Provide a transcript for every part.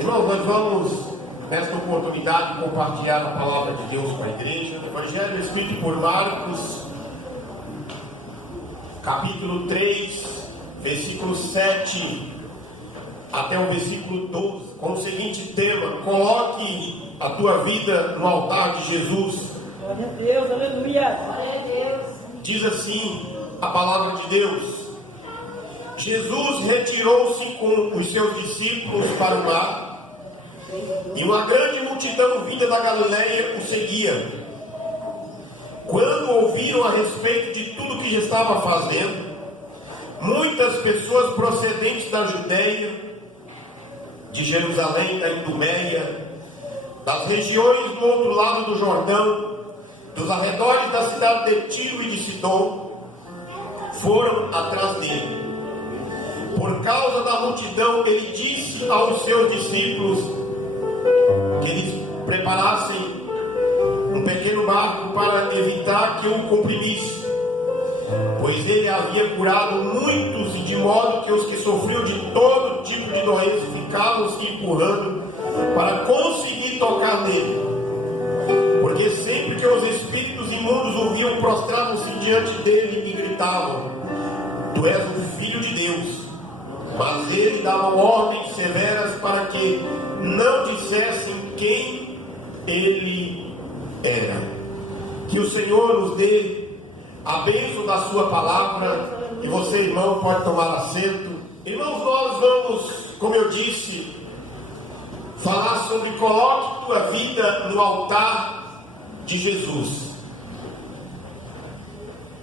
Irmãos, nós vamos, nesta oportunidade, compartilhar a palavra de Deus com a igreja. O Evangelho escrito por Marcos, capítulo 3, versículo 7 até o versículo 12, com o seguinte tema: coloque a tua vida no altar de Jesus. Glória a Deus, aleluia. Glória a Deus. Diz assim a palavra de Deus: Jesus retirou-se com os seus discípulos para o mar, e uma grande multidão vinda da Galileia o seguia. Quando ouviram a respeito de tudo que já estava fazendo, muitas pessoas procedentes da Judeia, de Jerusalém, da Idumeia, das regiões do outro lado do Jordão, dos arredores da cidade de Tiro e de Sidom, foram atrás dele. Por causa da multidão, ele disse aos seus discípulos que eles preparassem um pequeno barco para evitar que o comprimisse, pois ele havia curado muitos, e de modo que os que sofriam de todo tipo de doença ficavam se empurrando para conseguir tocar nele, porque sempre que os espíritos imundos o viam, prostravam-se diante dele e gritavam: Tu és o Filho de Deus. Mas ele dava ordens severas para que não dissessem quem ele era. Que o Senhor nos dê a bênção da sua palavra. E você, irmão, pode tomar assento. Irmãos, nós vamos, como eu disse, falar sobre coloque tua vida no altar de Jesus.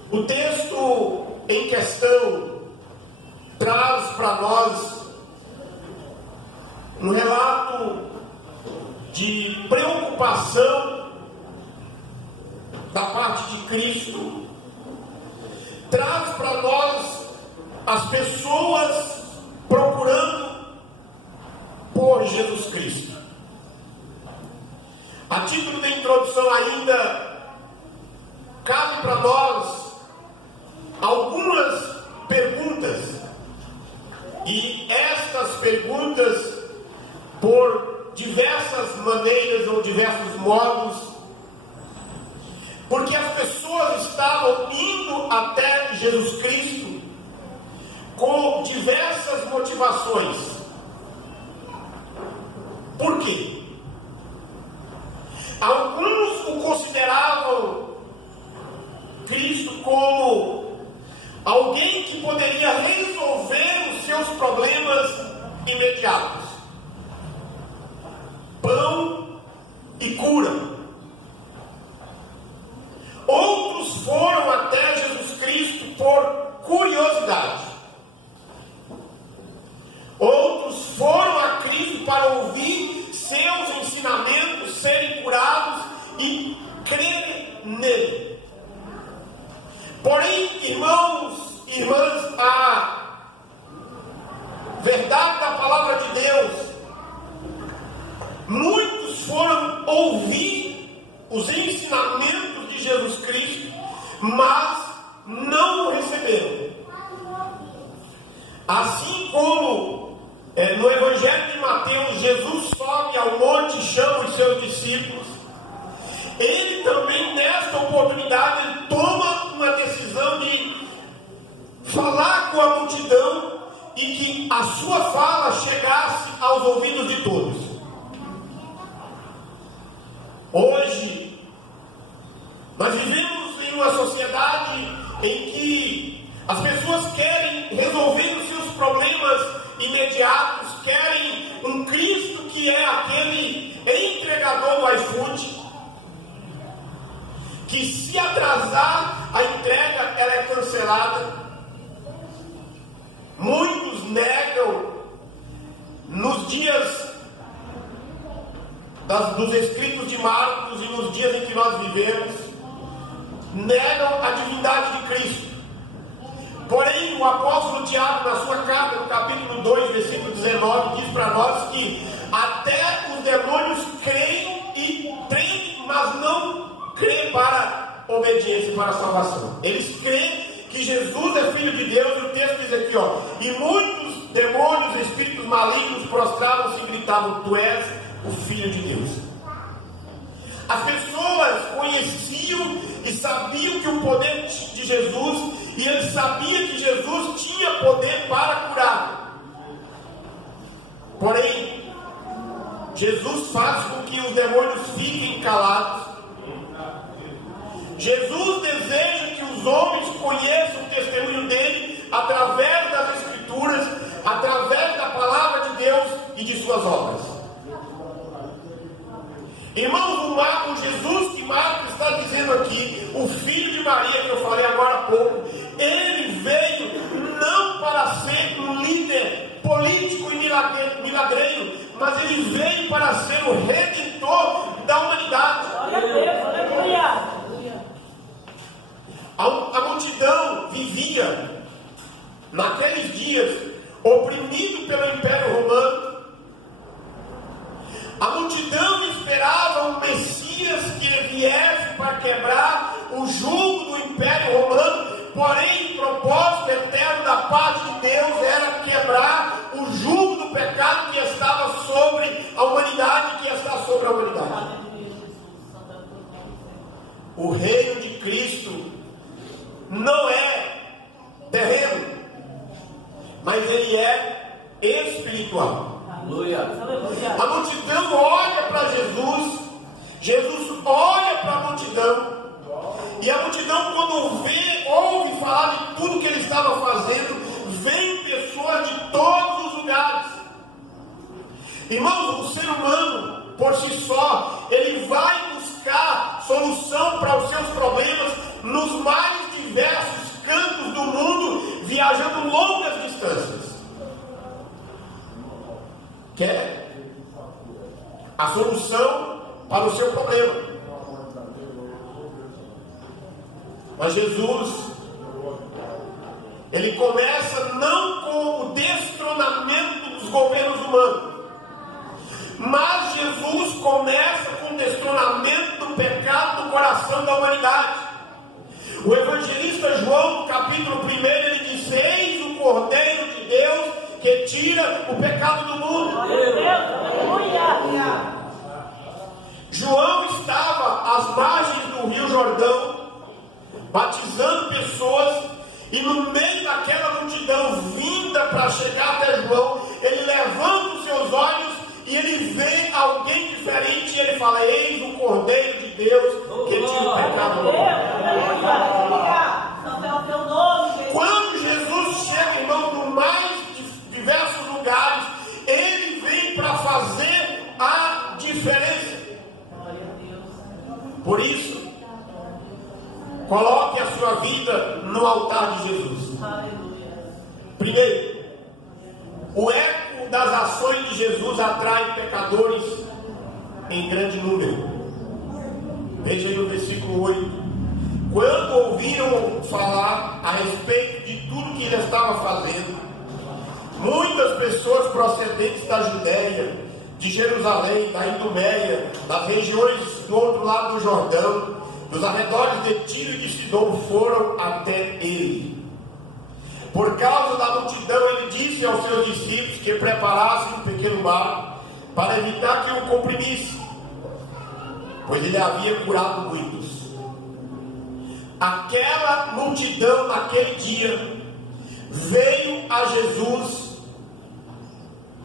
O texto em questão traz para nós um relato de preocupação da parte de Cristo. Traz para nós as pessoas procurando por Jesus Cristo. A título de introdução ainda, cabe para nós algumas perguntas. E estas perguntas, por diversas maneiras ou diversos modos, porque as pessoas estavam indo até Jesus Cristo com diversas motivações. Por quê? Alguns o consideravam Cristo como alguém que poderia resolver os seus problemas imediatos. Pão e cura. Outros foram até Jesus Cristo por curiosidade. Outros foram a Cristo para ouvir seus ensinamentos, serem curados e crerem nele. Porém, irmãos e irmãs, a verdade da palavra de Deus, muitos foram ouvir os ensinamentos de Jesus Cristo, mas não o receberam. Assim como no Evangelho de Mateus, Jesus sobe ao monte e chama os seus discípulos, ele também, nesta oportunidade, ele toma uma decisão de falar com a multidão e que a sua fala chegasse aos ouvidos de todos. Hoje, nós vivemos em uma sociedade em que as pessoas querem resolver os seus problemas imediatos, querem um Cristo que é aquele entregador do iFood, que se atrasar a entrega, ela é cancelada. Muitos negam nos dias dos escritos de Marcos e nos dias em que nós vivemos, negam a divindade de Cristo. Porém, o apóstolo Tiago, na sua carta, no capítulo 2, versículo 19, diz para nós que até os demônios creem e tremem, mas não creem para obediência e para a salvação. Eles creem que Jesus é Filho de Deus, e o texto diz aqui, e muitos demônios, espíritos malignos, prostravam-se e gritavam: tu és o Filho de Deus. As pessoas conheciam e sabiam que o poder de Jesus, e eles sabiam que Jesus tinha poder para curar. Porém, Jesus faz com que os demônios fiquem calados. Jesus deseja que os homens conheçam o testemunho dele através das Escrituras, através da palavra de Deus e de suas obras. Irmãos, o Jesus que Marcos está dizendo aqui, o filho de Maria, que eu falei agora há pouco, ele veio não para ser um líder político e milagreiro, mas ele veio para ser o redentor da humanidade. Glória a Deus, aleluia. A multidão vivia, naqueles dias, oprimido pelo Império Romano. A multidão esperava um Messias que viesse para quebrar o jugo do Império Romano, porém o propósito eterno da parte de Deus era quebrar o jugo do pecado que estava sobre a humanidade, que está sobre a humanidade. O reino de Cristo não é terreno, mas ele é espiritual. Aleluia. A multidão olha para Jesus, Jesus olha para a multidão, e a multidão, quando ouve falar de tudo que ele estava fazendo, vem pessoas de todos os lugares. Irmãos, o ser humano, por si só, ele vai buscar solução para os seus problemas nos mais diversos cantos do mundo, viajando longas distâncias. Quer a solução para o seu problema. Mas Jesus, ele começa não com o destronamento dos governos humanos, mas Jesus começa com o destronamento do pecado no coração da humanidade. O evangelista João, no capítulo 1, ele diz: eis o Cordeiro de Deus que tira o pecado do mundo. Aleluia. João estava às margens do Rio Jordão, batizando pessoas, e no meio daquela multidão vinda para chegar até João, ele levanta os seus olhos e ele vê alguém diferente, e ele fala: eis o Cordeiro de Deus que tira o pecado do mundo. Quando Jesus chega, irmão, no mais diversos lugares, ele vem para fazer a diferença. Por isso, coloque a sua vida no altar de Jesus. Primeiro, o eco das ações de Jesus atrai pecadores em grande número. Veja aí o versículo 8. Quando ouviram falar a respeito de tudo que ele estava fazendo, muitas pessoas procedentes da Judéia, de Jerusalém, da Idumeia, das regiões do outro lado do Jordão, dos arredores de Tiro e de Sidom, foram até ele. Por causa da multidão, ele disse aos seus discípulos que preparassem um pequeno barco para evitar que o comprimisse, pois ele havia curado muitos. Aquela multidão naquele dia veio a Jesus,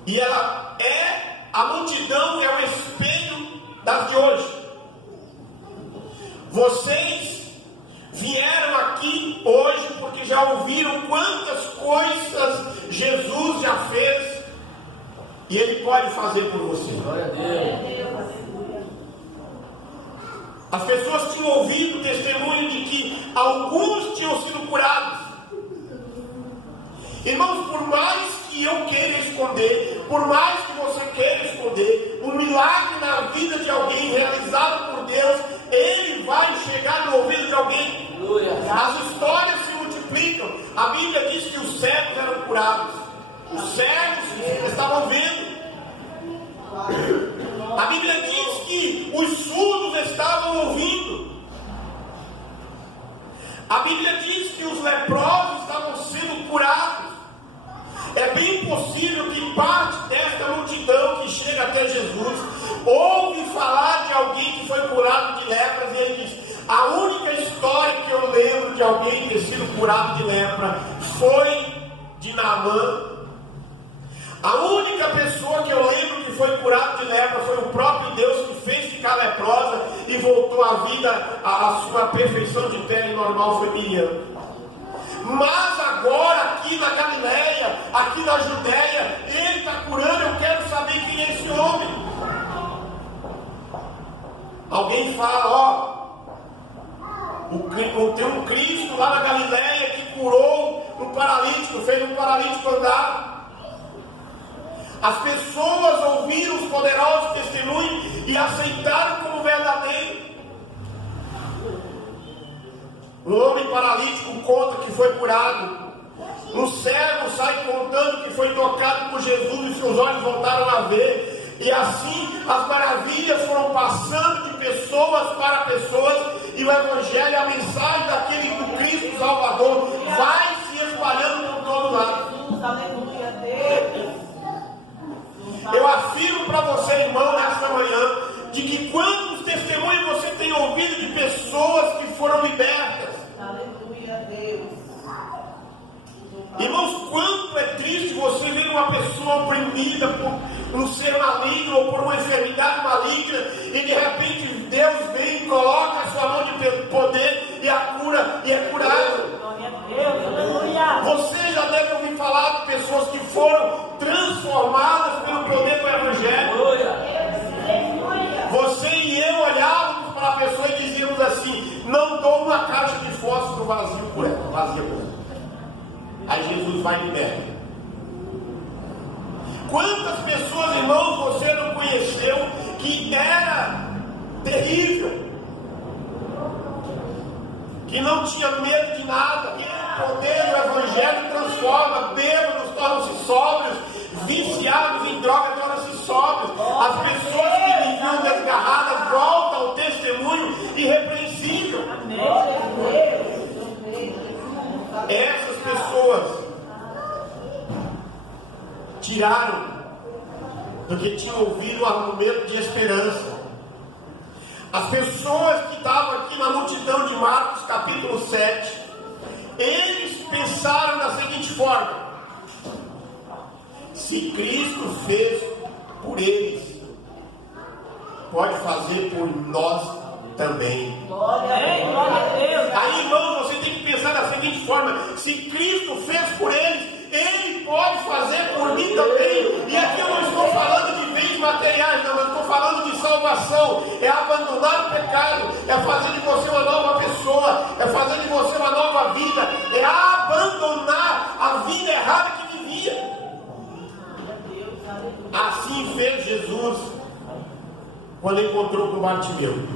e a multidão é o espelho das de hoje. Vocês vieram aqui hoje porque já ouviram quantas coisas Jesus já fez, e ele pode fazer por você. Glória a Deus. As pessoas tinham ouvido o testemunho de que alguns tinham sido curados. Irmãos, por mais que eu queira esconder, por mais que você queira esconder, um milagre na vida de alguém realizado por Deus, ele vai chegar no ouvido de alguém. As histórias se multiplicam. A Bíblia diz que os cegos eram curados, os cegos estavam vendo. A Bíblia diz que os surdos estavam ouvindo. A Bíblia diz que os leprosos estavam sendo curados. É bem possível que parte desta multidão Jesus, ouve falar de alguém que foi curado de lepras, e ele diz: a única história que eu lembro de alguém ter sido curado de lepra foi de Naamã. A única pessoa que eu lembro que foi curada de lepra foi o próprio Deus, que fez ficar leprosa e voltou à vida, a sua perfeição de pele normal, foi Miriam. Mas agora aqui na Galileia, aqui na Judéia, ele está curando. Eu quero saber quem é esse homem. Alguém fala: tem um Cristo lá na Galileia que curou um paralítico, fez um paralítico andar. As pessoas ouviram os poderosos testemunhos e aceitaram como verdadeiro. Um homem paralítico conta que foi curado. Um cego sai contando que foi tocado por Jesus e seus olhos voltaram a ver. E assim as maravilhas foram passando de pessoas para pessoas, e o Evangelho, a mensagem daquele do Cristo Salvador, vai se espalhando por todo lado. Aleluia, Deus. Eu afirmo para você, irmão, nesta manhã, de que quantos testemunhos você tem ouvido de pessoas que foram libertas. Aleluia, Deus. Irmãos, quanto é triste você ver uma pessoa oprimida por um ser maligno ou por uma enfermidade maligna, e de repente Deus vem e coloca a sua mão de poder e a cura, e é curado. Glória a Deus, aleluia. Você já deve ouvir falar de pessoas que foram transformadas pelo poder do Evangelho. Você e eu olhávamos para a pessoa e dizíamos assim: não dou uma caixa de fósforo vazia por ela. Aí Jesus vai e liberta. Quantas pessoas, irmãos, você não conheceu que era terrível, que não tinha medo de nada, que o poder do Evangelho transforma, bêbados tornam-se sóbrios, viciados em droga tornam-se sóbrios, as pessoas que viviam desgarradas voltam ao testemunho irrepreensível. Essas pessoas tiraram, porque tinham ouvido o argumento de esperança. As pessoas que estavam aqui na multidão de Marcos capítulo 7, eles pensaram da seguinte forma: se Cristo fez por eles, pode fazer por nós também. Glória a Deus. Aí, irmão, você tem que pensar da seguinte forma: se Cristo fez por eles, Ele pode fazer por mim também. E aqui eu não estou falando de bens materiais, não, eu estou falando de salvação. É abandonar o pecado, é fazer de você uma nova pessoa, é fazer de você uma nova vida, é abandonar a vida errada que vivia. Assim fez Jesus quando encontrou com Bartimeu.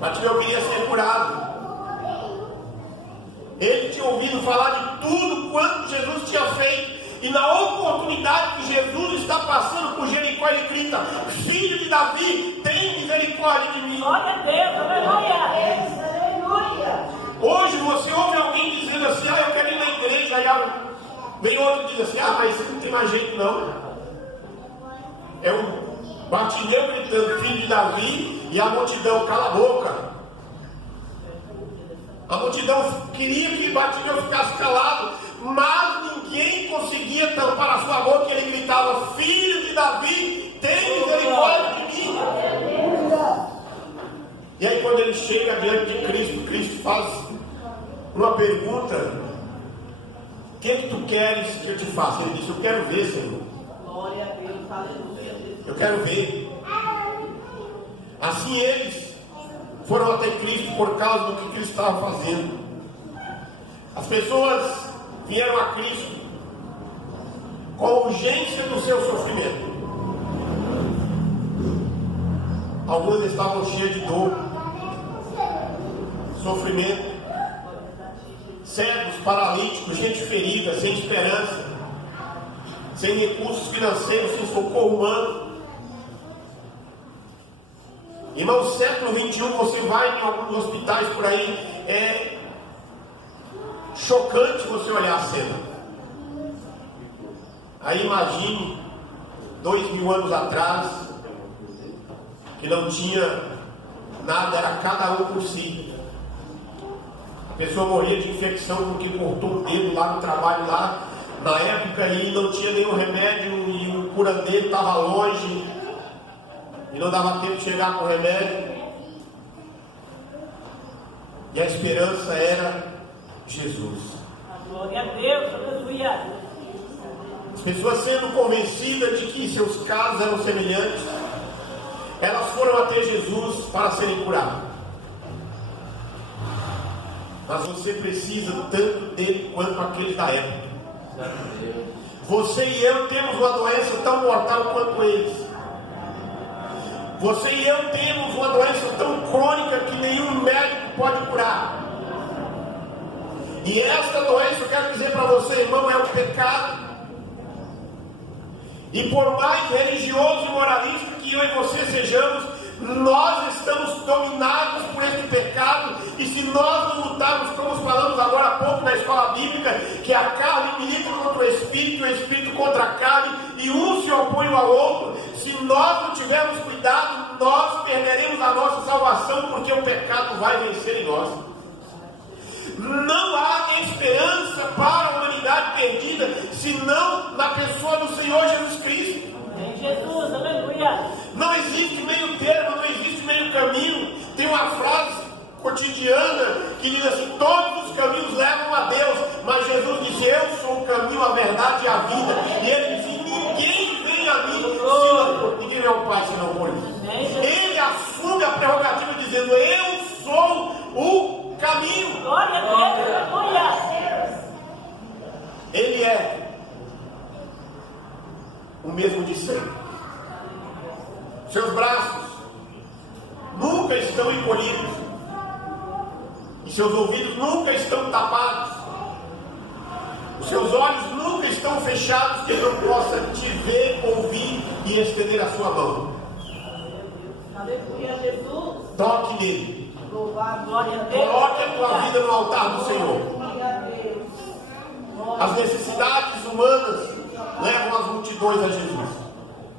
Bartimeu queria ser curado. Ele tinha ouvido falar de tudo quanto Jesus tinha feito. E na oportunidade que Jesus está passando por Jericó, ele grita: filho de Davi, tem misericórdia de mim. Glória a Deus, aleluia. Hoje você ouve alguém dizendo assim: eu quero ir na igreja. Aí vem outro e diz assim: mas não tem mais jeito não. É o Bartimeu gritando: filho de Davi, e a multidão: cala a boca. A multidão queria que Bartimeu ficasse calado, mas ninguém conseguia tampar a sua boca, e ele gritava: filho de Davi, tem misericórdia de mim. E aí quando ele chega diante de Cristo, Cristo faz uma pergunta: o que tu queres que eu te faça? Ele disse: eu quero ver, Senhor. Glória a Deus, aleluia. Eu quero ver. Assim eles foram até Cristo por causa do que Cristo estava fazendo. As pessoas vieram a Cristo com a urgência do seu sofrimento. Alguns estavam cheios de dor, sofrimento, cegos, paralíticos, gente ferida, sem esperança, sem recursos financeiros, sem socorro humano. Irmão, século 21, você vai em alguns hospitais por aí, é chocante você olhar a cena. Aí imagine 2000 anos atrás, que não tinha nada, era cada um por si. A pessoa morria de infecção porque cortou o dedo lá no trabalho, lá na época, e não tinha nenhum remédio, e o curandeiro estava longe, e não dava tempo de chegar com o remédio. E a esperança era Jesus. Glória a Deus, aleluia. As pessoas sendo convencidas de que seus casos eram semelhantes, elas foram até Jesus para serem curadas. Mas você precisa tanto dele quanto aqueles da época. Você e eu temos uma doença tão mortal quanto eles. Você e eu temos uma doença tão crônica que nenhum médico pode curar. E esta doença, eu quero dizer para você, irmão, é o pecado. E por mais religioso e moralista que eu e você sejamos, nós estamos dominados por esse pecado. E se nós não lutarmos, como falamos agora há pouco na escola bíblica, que a carne milita contra o espírito contra a carne, e um se opõe ao outro, se nós não tivermos cuidado, nós perderemos a nossa salvação, porque o pecado vai vencer em nós. Não há esperança para a humanidade perdida, senão na pessoa do Senhor Jesus Cristo. Em Jesus, aleluia. Não existe meio termo, não existe meio caminho. Tem uma frase cotidiana que diz assim: todos os caminhos levam a Deus, mas Jesus disse: eu sou o caminho, a verdade e a vida. E ele disse: ninguém vem a mim senão, ninguém vem ao Pai senão por isso. Ele assume a prerrogativa dizendo: eu sou o caminho. Glória a Deus, aleluia. Ele é o mesmo de sempre. Seus braços nunca estão encolhidos, e seus ouvidos nunca estão tapados, os seus olhos nunca estão fechados, que ele não possa te ver, ouvir e estender a sua mão. Aleluia, Jesus. Toque nele. Louvado, glória a Deus. Coloque a tua vida no altar do Senhor. Glória a Deus. As necessidades humanas levam as multidões a Jesus.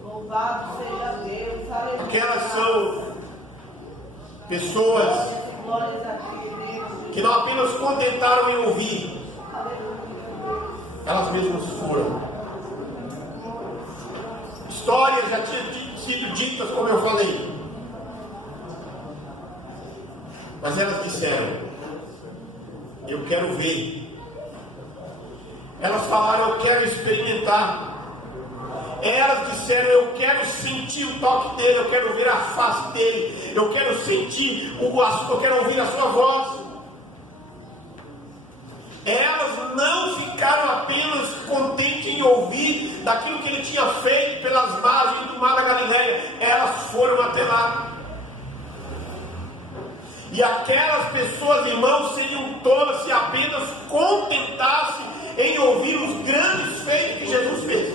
Louvado seja Deus. Aleluia. Aquelas são pessoas Glórias a Deus. que não apenas contentaram em ouvir, elas mesmas foram. Histórias já tinham sido ditas, como eu falei, mas elas disseram: eu quero ver. Elas falaram: eu quero experimentar. Elas disseram: eu quero sentir o toque dele, eu quero ver a face dele, eu quero sentir eu quero ouvir a sua voz. Elas não ficaram apenas contentes em ouvir daquilo que ele tinha feito pelas margens do mar da Galileia, elas foram até lá. E aquelas pessoas, irmãos, seriam tolas se apenas contentassem em ouvir os grandes feitos que Jesus fez.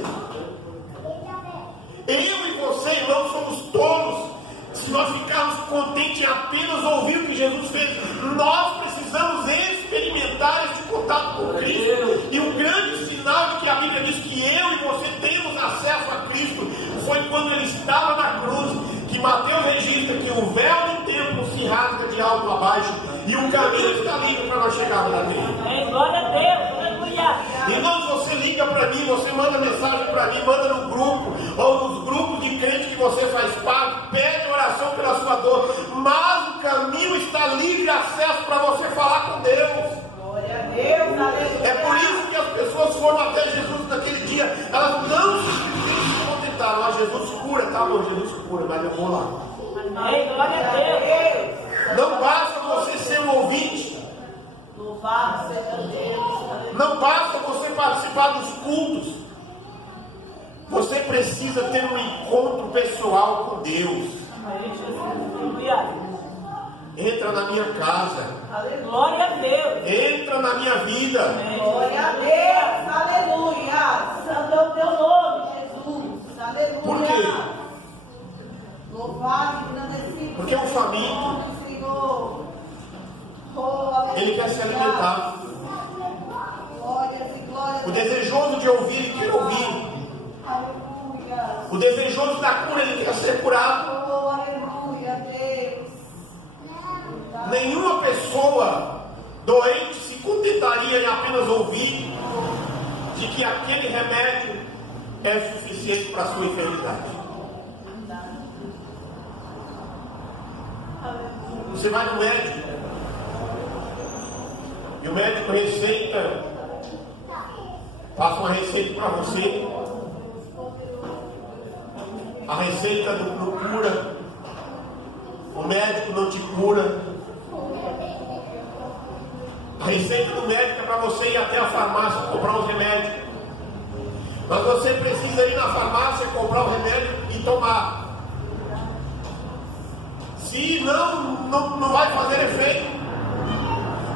Eu e você, irmãos, somos tolos se nós ficarmos contentes em apenas ouvir o que Jesus fez. Nós precisamos experimentar este contato com Cristo. E o grande sinal de que a Bíblia diz que eu e você temos acesso a Cristo foi quando ele estava na cruz, que Mateus registra que o véu do templo se rasga de alto a baixo e o caminho está livre para nós chegarmos na terra. Em glória a Deus, aleluia. Irmãos, você liga para mim, você manda mensagem para mim, manda no grupo, ou nos grupos de crente que você faz parte, pede oração pela sua dor, mas o caminho está livre acesso para você falar com Deus. Glória a Deus, aleluia. É por isso que as pessoas foram até Jesus naquele dia. Elas não se contentaram: ah, Jesus cura, tá bom, Jesus cura, mas eu vou lá. Amém, glória a Deus. Não basta você ser um ouvinte, Louvado seja Deus. não basta você participar dos cultos. Você precisa ter um encontro pessoal com Deus. Amém, Jesus, aleluia. Entra na minha casa, Glória a Deus. entra na minha vida. Glória a Deus, aleluia. Santo é o teu nome, Jesus. Aleluia. Por quê? Louvado e engrandecido. Porque o faminto, Senhor. Oh, aleluia. ele quer se alimentar. Glórias e glórias. O desejoso de ouvir, ele quer ouvir. Aleluia. O desejoso da cura, ele quer ser curado. Oh, aleluia. nenhuma pessoa doente se contentaria em apenas ouvir de que aquele remédio é suficiente para a sua enfermidade. Você vai no médico e o médico receita, passa uma receita para você. A receita não cura, o médico não te cura. A receita do médico é para você ir até a farmácia comprar os remédios. Mas você precisa ir na farmácia comprar o remédio e tomar. Se não vai fazer efeito.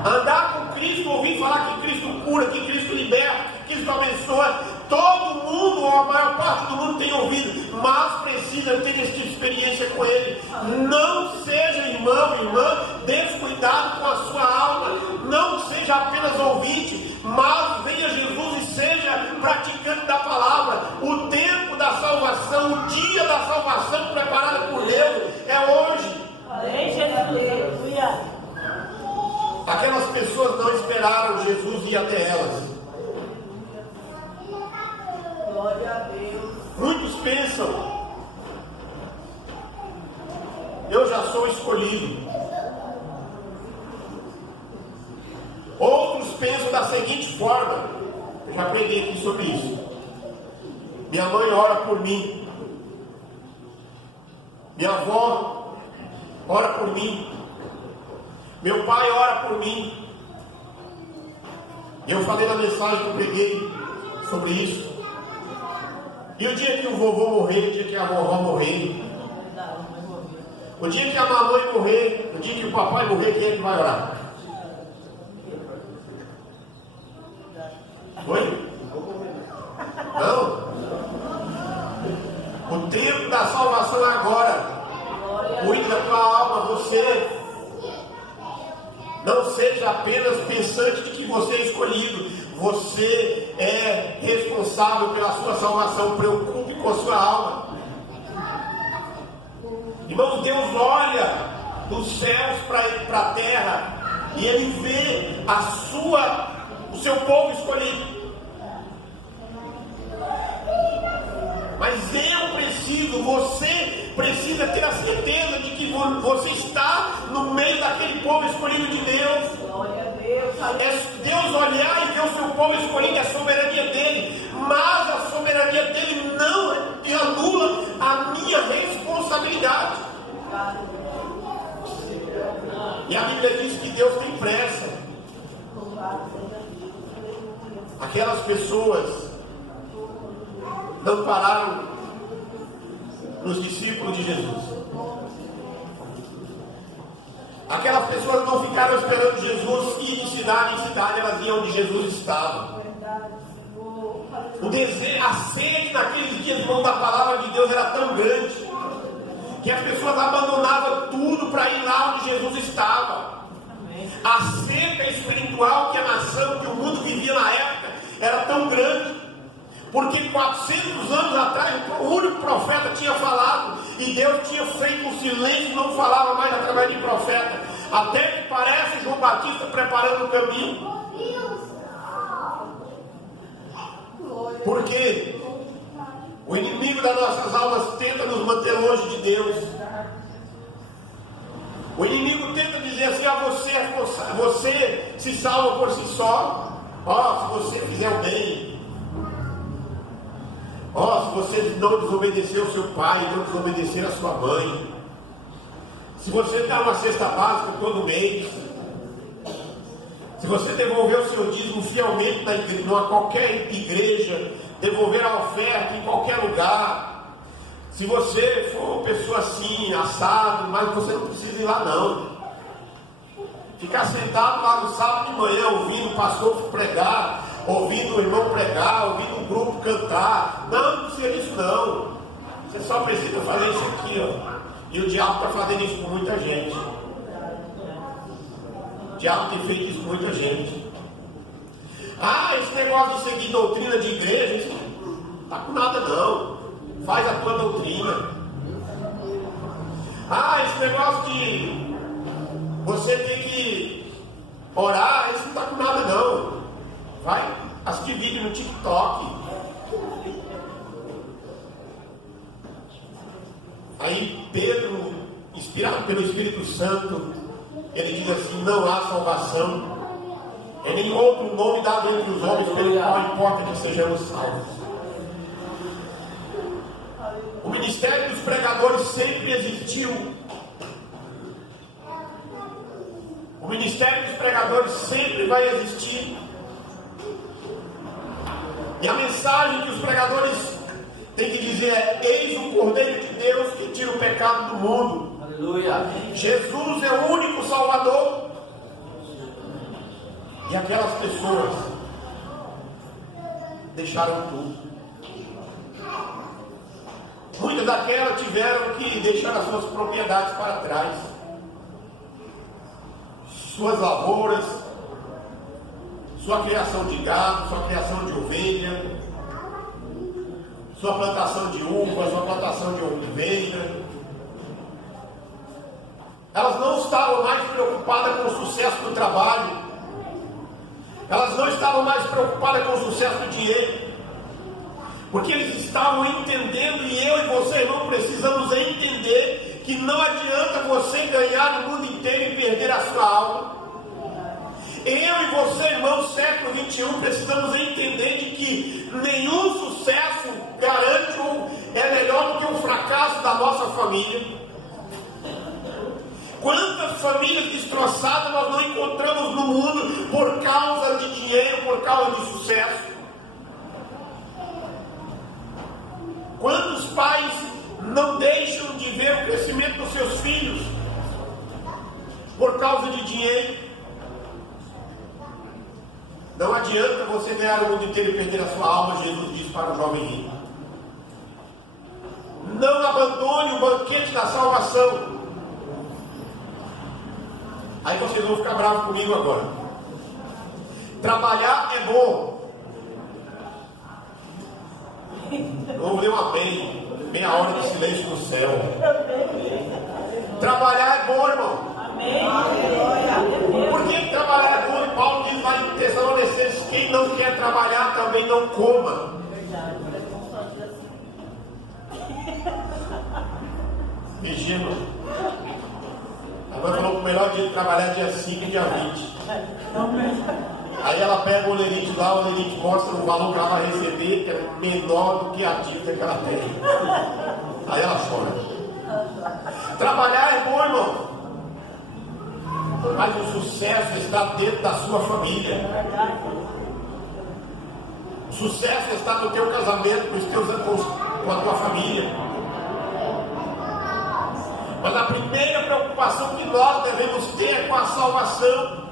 Andar com Cristo, ouvir falar que Cristo cura, que Cristo liberta, que Cristo abençoa. Todo mundo, ou a maior parte do mundo tem ouvido, mas precisa ter essa experiência com Ele. Não seja irmão, irmã, descuidado com a sua alma. Não seja apenas ouvinte, mas venha Jesus e seja praticante da palavra. O tempo da salvação, o dia da salvação preparada por Deus é hoje. Aquelas pessoas não esperaram Jesus ir até elas. Glória a Deus. Muitos pensam, eu já sou escolhido. Outros pensam da seguinte forma, eu já preguei aqui sobre isso. Minha mãe ora por mim. Minha avó ora por mim. Meu pai ora por mim. Eu falei na mensagem que eu preguei sobre isso. E o dia que o vovô morrer, o dia que a vovó morrer, o dia que a mamãe morrer, o dia que o papai morrer, quem é que vai orar? Oi? Não. O tempo da salvação é agora. Cuide da tua alma, você. Não seja apenas pensante de que você é escolhido. Você é responsável pela sua salvação. Preocupe com a sua alma. Irmãos, Deus olha dos céus para a terra e Ele vê o seu povo escolhido. Mas você precisa ter a certeza de que você está no meio daquele povo escolhido de Deus. Glória a Deus. É Deus olhar e ver o seu povo escolhido, é a soberania dele. Mas a soberania dele não anula a minha responsabilidade. E a Bíblia diz que Deus tem pressa. Aquelas pessoas não pararam nos discípulos de Jesus. Aquelas pessoas não ficaram esperando Jesus ir de cidade em cidade, elas iam onde Jesus estava. O desejo, a sede naqueles dias, irmão, da palavra de Deus era tão grande que as pessoas abandonavam tudo para ir lá onde Jesus estava. A seca espiritual que a nação, que o mundo vivia na época, era tão grande. Porque 400 anos atrás o único profeta tinha falado e Deus tinha feito um silêncio, não falava mais através de profeta. Até que parece João Batista preparando o caminho. Porque o inimigo das nossas almas tenta nos manter longe de Deus. O inimigo tenta dizer assim: você se salva por si só. Se você fizer o bem. Se você não desobedecer o seu pai, não desobedecer a sua mãe, se você dar uma cesta básica todo mês, se você devolver o seu dízimo fielmente em qualquer igreja, devolver a oferta em qualquer lugar, se você for uma pessoa assim, assado, mas você não precisa ir lá não. Ficar sentado lá no sábado de manhã, ouvindo o pastor pregar, ouvindo o irmão pregar, ouvindo o grupo cantar. Não precisa disso não. Você só precisa fazer isso aqui, ó. E o diabo está fazendo isso com muita gente. O diabo tem feito isso com muita gente. Esse negócio de seguir doutrina de igreja, isso não está com nada não. Faz a tua doutrina. Esse negócio de Você tem que orar, isso não está com nada não. Vai assistir vídeo no TikTok. Aí Pedro, inspirado pelo Espírito Santo, ele diz assim: não há salvação em nenhum outro nome dado entre os homens pelo qual importa que sejamos salvos. O ministério dos pregadores sempre existiu. O ministério dos pregadores sempre vai existir. E a mensagem que os pregadores têm que dizer é: eis o Cordeiro de Deus que tira o pecado do mundo. Aleluia. Jesus é o único Salvador. E aquelas pessoas deixaram tudo. Muitas daquelas tiveram que deixar as suas propriedades para trás, suas lavouras, sua criação de gado, sua criação de ovelha, sua plantação de uva, sua plantação de ovelha. Elas não estavam mais preocupadas com o sucesso do trabalho. Elas não estavam mais preocupadas com o sucesso do dinheiro. Porque eles estavam entendendo, e eu e você, irmão, precisamos entender que não adianta você ganhar o mundo inteiro e perder a sua alma. Eu e você, irmão, século 21, precisamos entender de que nenhum sucesso garante ou é melhor do que o fracasso da nossa família. Quantas famílias destroçadas nós não encontramos no mundo por causa de dinheiro, por causa de sucesso? Quantos pais não deixam de ver o crescimento dos seus filhos por causa de dinheiro? Não adianta você ganhar o mundo inteiro e perder a sua alma, Jesus diz para o jovem rico. Não abandone o banquete da salvação. Aí vocês vão ficar bravos comigo agora. Trabalhar é bom. Vamos ler um amém. Meia hora de silêncio no céu. Trabalhar é bom, irmão. Amém. Por que trabalhar é bom? E Paulo diz lá em Tessalonicenses: quem não quer trabalhar também não coma. Vigia, irmão. A mãe falou que o melhor dia de trabalhar é dia 5 e dia 20. Aí ela pega o olerite lá, o olerite mostra o valor que ela vai receber, que é menor do que a dívida que ela tem. Aí ela chora. Trabalhar é bom, irmão. Mas o sucesso está dentro da sua família. O sucesso está no teu casamento, com a tua família. Mas a primeira preocupação que nós devemos ter é com a salvação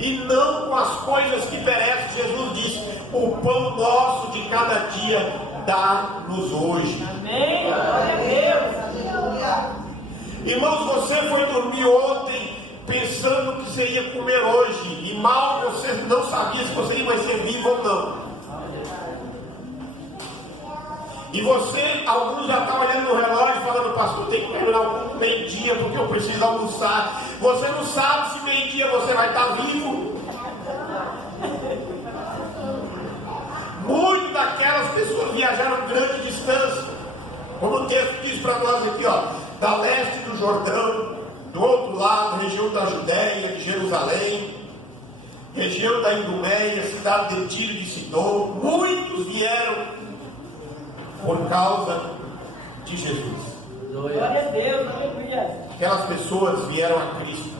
e não com as coisas que perecem. Jesus disse: o pão nosso de cada dia dá-nos hoje. Amém. Glória a Deus. Irmãos, você foi dormir ontem pensando que você ia comer hoje, e mal você não sabia se você ia ser vivo ou não. E você, alguns já estão olhando no relógio falando: pastor, tem que terminar o meio-dia porque eu preciso almoçar. Você não sabe se meio-dia você vai estar vivo. Muitas daquelas pessoas viajaram grande distância, como o texto diz para nós aqui, ó, da leste do Jordão, do outro lado, região da Judéia, de Jerusalém, região da Idumeia, cidade de Tiro e de Sidom. Muitos vieram por causa de Jesus. Glória a Deus, aleluia. Aquelas pessoas vieram a Cristo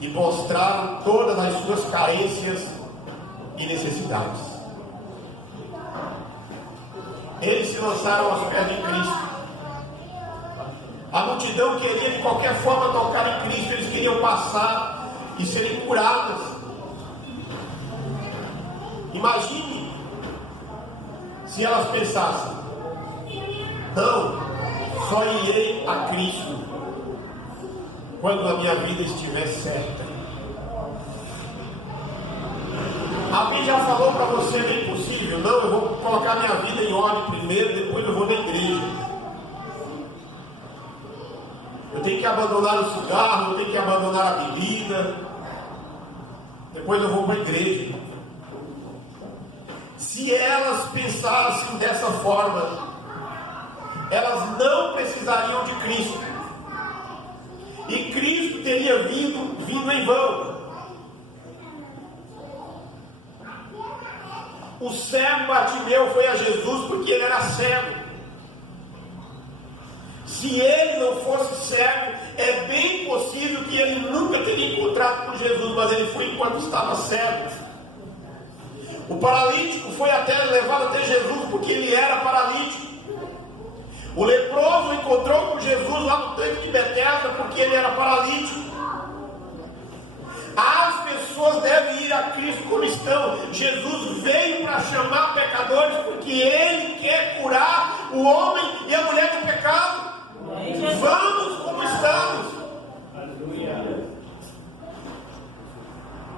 e mostraram todas as suas carências e necessidades. Eles se lançaram aos pés de Cristo. A multidão queria de qualquer forma tocar em Cristo. Eles queriam passar e serem curadas. Imagine se elas pensassem: não, só irei a Cristo quando a minha vida estiver certa. Alguém já falou para você: é impossível? Não, eu vou colocar minha vida em ordem primeiro, depois eu vou na igreja. Eu tenho que abandonar o cigarro, eu tenho que abandonar a bebida, depois eu vou para a igreja. Se elas pensassem dessa forma, elas não precisariam de Cristo, e Cristo teria vindo em vão. O cego Bartimeu foi a Jesus porque ele era cego. Se ele não fosse cego, é bem possível que ele nunca teria encontrado com Jesus, mas ele foi enquanto estava cego. O paralítico foi levado até Jesus porque ele era paralítico. O leproso encontrou com Jesus lá no tanque de Betesda porque ele era paralítico. As pessoas devem ir a Cristo como estão. Jesus veio para chamar pecadores porque Ele quer curar o homem e a mulher do pecado. Vamos como estamos.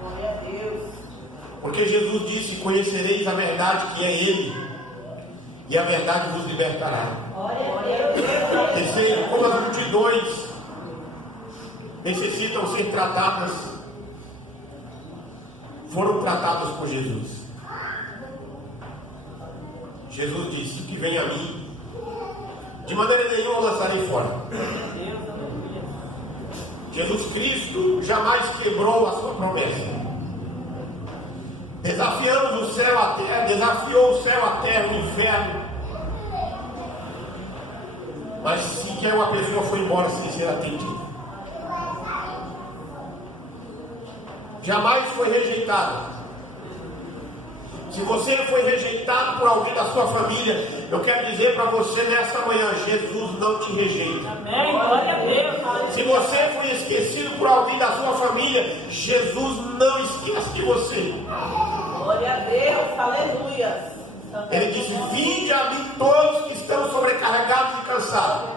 Glória a Deus. Porque Jesus disse: conhecereis a verdade, que é Ele, e a verdade vos libertará. Terceiro, como as multidões necessitam ser tratadas, foram tratadas por Jesus. Jesus disse: que vem a mim, de maneira nenhuma eu lançarei fora. Jesus Cristo jamais quebrou a sua promessa. Desafiamos o céu, a terra, desafiou o céu, a terra, o inferno. Mas sequer uma pessoa foi embora sem ser atendida. Jamais foi rejeitado. Se você foi rejeitado por alguém da sua família, eu quero dizer para você nessa manhã: Jesus não te rejeita. Amém. Glória a Deus. Se você foi esquecido por alguém da sua família, Jesus não esquece de você. Glória a Deus. Aleluia. Ele disse: vinde a mim todos que estão sobrecarregados e cansados.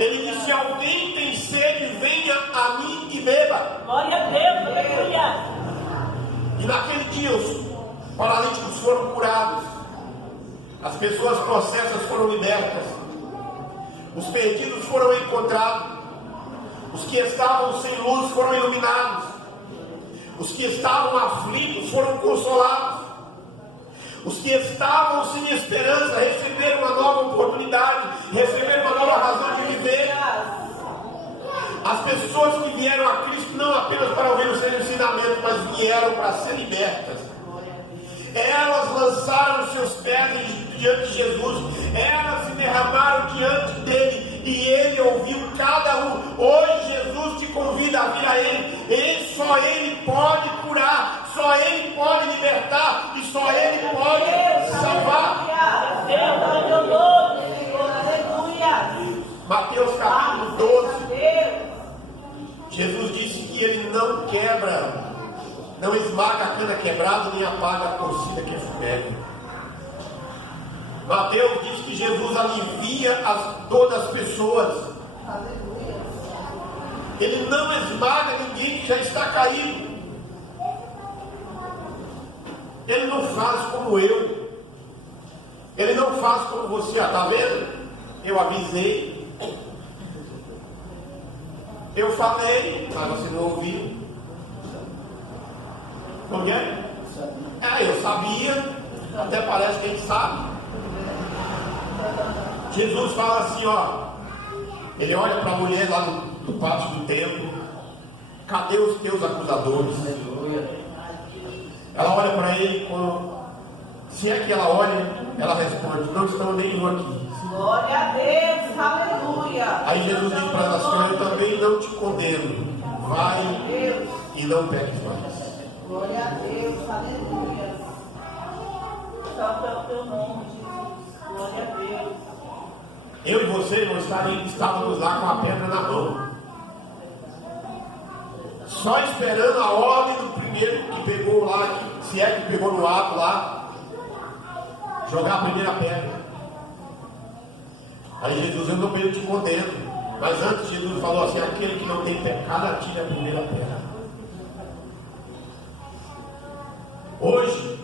Ele disse: se alguém tem sede, venha a mim e beba. Glória a Deus. Aleluia. E naquele dia os paralíticos foram curados, as pessoas possessas foram libertas, os perdidos foram encontrados, os que estavam sem luz foram iluminados, os que estavam aflitos foram consolados, os que estavam sem esperança receberam uma nova oportunidade, receberam uma nova razão de viver. As pessoas que vieram a Cristo não apenas para ouvir o seu ensinamento, mas vieram para ser libertas. Elas lançaram seus pés diante de Jesus, elas se derramaram diante dele, e ele ouviu cada um. Hoje Jesus te convida a vir a ele, e só ele pode curar, só ele pode libertar, e só ele pode salvar. Mateus capítulo 12, Jesus disse que ele não quebra, não esmaga a cana quebrada, nem apaga a torcida que é fumegue. Mateus diz que Jesus alivia todas as pessoas. Ele não esmaga ninguém que já está caído. Ele não faz como eu. Ele não faz como você. Está vendo? Eu avisei. Eu falei, mas você não ouviu. Como é? Eu sabia. Até parece que a gente sabe. Jesus fala assim, ó. Ele olha para a mulher lá no pátio do templo. Cadê os teus acusadores? Ela olha para ele se é que ela olha, ela responde: não estão nenhum aqui. Glória a Deus, aleluia. Aí Jesus diz para ela assim: eu também não te condeno. Vai e não peques mais. Glória a Deus, aleluia. Santo é o teu nome, Jesus. Glória a Deus. Eu e você não estávamos lá com a pedra na mão, só esperando a ordem do primeiro que pegou lá, se é que pegou no ato lá, jogar a primeira pedra. Aí Jesus: eu também te condeno. Mas antes Jesus falou assim: aquele que não tem pecado, atire a primeira pedra. Hoje,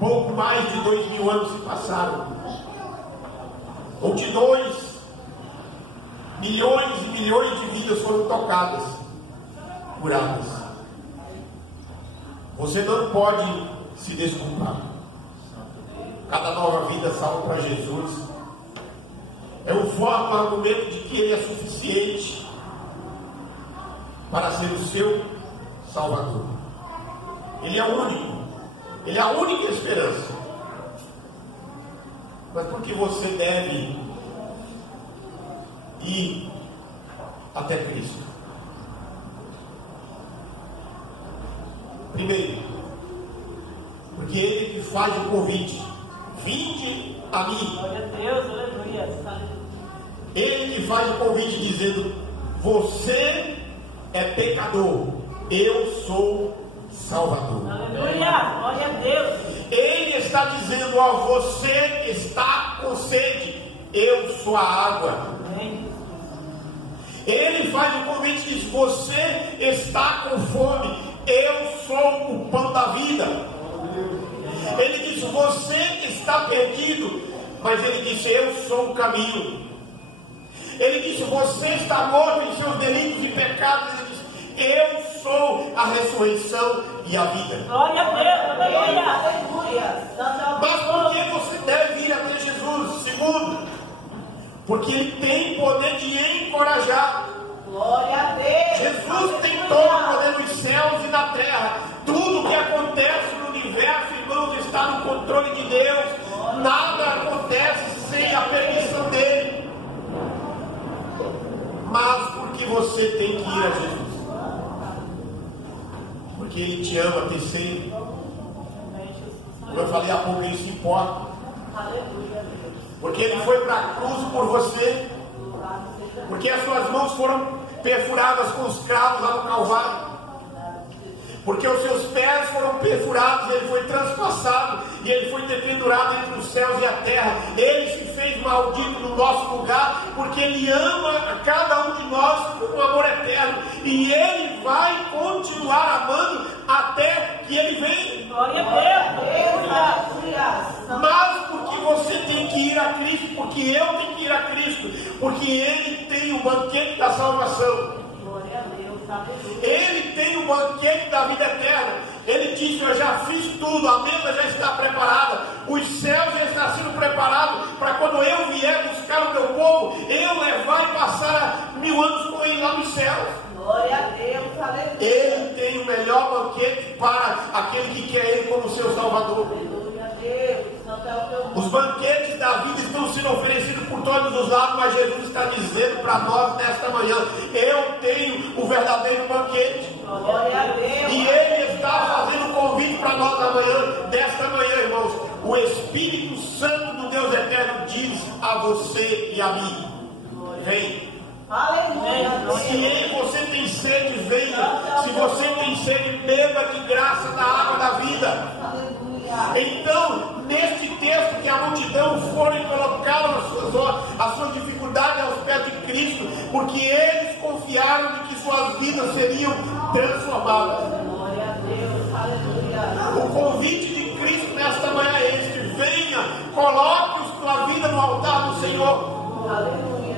pouco mais de 2000 anos se passaram. Multidões milhões e milhões de vidas foram tocadas, curadas. Você não pode se desculpar. Cada nova vida salva para Jesus é um forte argumento de que Ele é suficiente para ser o seu Salvador. Ele é o único. Ele é a única esperança. Mas por que você deve ir até Cristo? Primeiro, porque Ele que faz o convite: vinde a mim. Glória a Deus, aleluia. Ele que faz o convite dizendo: você é pecador, eu sou Salvador. Aleluia, glória a Deus. Ele está dizendo: ó, você está com sede, eu sou a água. Amém. Ele faz o convite e diz: você está com fome, eu sou o pão da vida. Ele diz: você está perdido, mas ele disse: eu sou o caminho. Ele disse: você está morto em seus delitos e pecados. Ele disse: eu sou a ressurreição e a vida. Glória a Deus, aleluia. Aleluia. Mas por que você deve ir até Jesus? Segundo, porque Ele tem poder de encorajar. Glória a Deus. Jesus tem todo o poder nos céus e na terra. Tudo que acontece no universo, irmãos, está no controle de Deus. Nada acontece sem a permissão dEle. Mas por que você tem que ir a Jesus? Porque Ele te ama. Terceiro, como eu falei há pouco, Ele se importa. Aleluia, Deus. Porque Ele foi para a cruz por você. Porque as suas mãos foram perfuradas com os cravos lá no Calvário. Porque os seus pés foram perfurados, Ele foi transpassado e Ele foi dependurado entre os céus e a terra. Ele se fez maldito no nosso lugar, porque Ele ama a cada um de nós com um amor eterno. E Ele vai continuar amando até que Ele venha. Glória a Deus, aleluia. Mas porque você tem que ir a Cristo, porque eu tenho que ir a Cristo, porque Ele tem o banquete da salvação. Glória a Deus, aleluia. Ele tem o banquete da vida eterna. Ele disse: eu já fiz tudo, a mesa já está preparada, os céus já estão sendo preparados para quando eu vier buscar o meu povo, eu levar e passar 1000 anos com Ele lá nos céus. Glória a Deus, aleluia. Ele tem o melhor banquete para aquele que quer Ele como seu Salvador. Aleluia a Deus, santo é o teu nome. Os banquetes da vida estão sendo oferecidos por todos os lados, mas Jesus está dizendo para nós nesta manhã: eu tenho o verdadeiro banquete. Glória a Deus. E Ele está fazendo um convite para nós desta manhã, irmãos. O Espírito Santo do Deus Eterno diz a você e a mim: vem. Aleluia. Se você tem sede, venha. Se você tem sede, beba de graça da água da vida. Aleluia. Então, neste texto que a multidão foi e colocaram as suas dificuldades aos pés de Cristo, porque eles confiaram de que suas vidas seriam transformadas. Glória a Deus, aleluia. O convite de Cristo nesta manhã é este: venha, coloque a sua vida no altar do Senhor. Aleluia.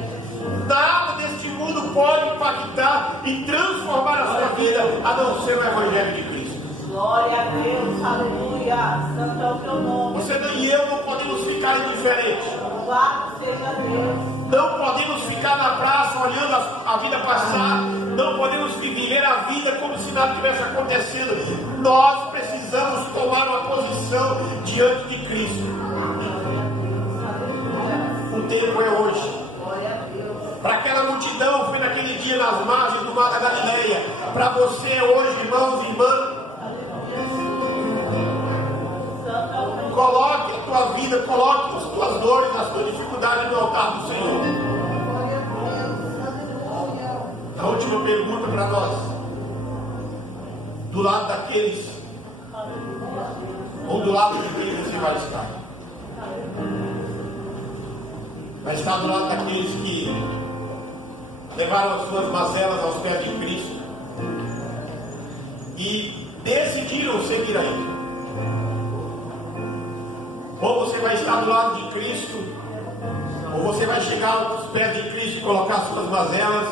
Nada deste mundo pode impactar e transformar a sua vida, a não ser o Evangelho de Cristo. Glória a Deus, aleluia. Santo é o teu nome. Você e eu não podemos ficar indiferentes. Louvado seja Deus. Não podemos ficar na praça olhando a vida passar. Não podemos viver a vida como se nada tivesse acontecendo. Nós precisamos tomar uma posição diante de Cristo. O tempo é hoje. Glória a Deus. Para aquela multidão foi naquele dia nas margens do mar da Galileia. Para você hoje, irmãos e irmãs, Santo é o teu nome. coloque a tua vida, coloque as tuas dores, as tuas dificuldades no altar do Senhor. A última pergunta para nós: do lado daqueles ou do lado de quem você vai estar? Vai estar do lado daqueles que levaram as suas mazelas aos pés de Cristo e decidiram seguir a Ele. Ou você vai estar do lado de Cristo, ou você vai chegar aos pés de Cristo e colocar suas mazelas,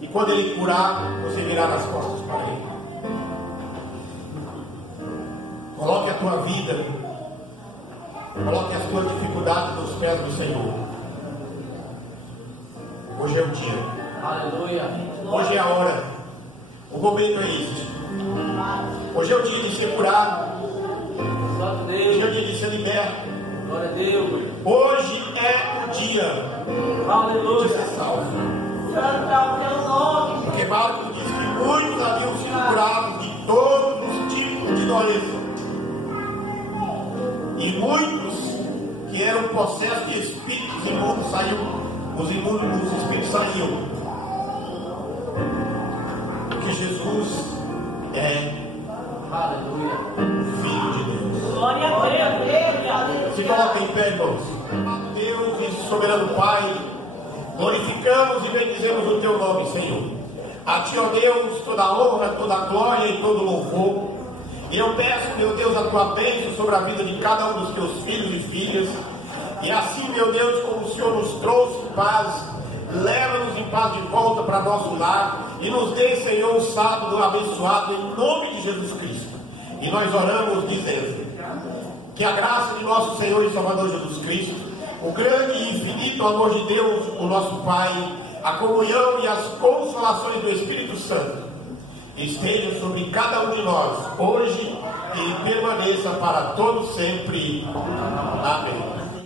e quando Ele curar, você virar as costas para Ele. Coloque a tua vida, coloque as tuas dificuldades nos pés do Senhor. Hoje é o dia. Aleluia. Hoje é a hora. O momento é este. Hoje é o dia de ser curado. Santo Hoje é o Deus. dia de ser liberto. Glória a Deus. Hoje é o dia de Aleluia. ser salvo. Santo é o teu nome. Porque Marcos diz que muitos haviam sido curados de todos os tipos de doença. E muitos que eram possessos de espíritos imundos saíam. Os espíritos saíam. Porque Jesus é Aleluia. o Filho de Deus. Glória a Deus. Se coloca em pé, irmãos. Deus e soberano Pai, glorificamos e bendizemos o teu nome, Senhor. A ti, ó Deus, toda a honra, toda a glória e todo o louvor. E eu peço, meu Deus, a tua bênção sobre a vida de cada um dos teus filhos e filhas. E assim, meu Deus, como o Senhor nos trouxe em paz, leva-nos em paz de volta para nosso lar. E nos dê, Senhor, um sábado abençoado em nome de Jesus Cristo. E nós oramos dizendo que a graça de nosso Senhor e Salvador Jesus Cristo, o grande e infinito amor de Deus, o nosso Pai, a comunhão e as consolações do Espírito Santo esteja sobre cada um de nós, hoje e permaneça para todos sempre. Amém.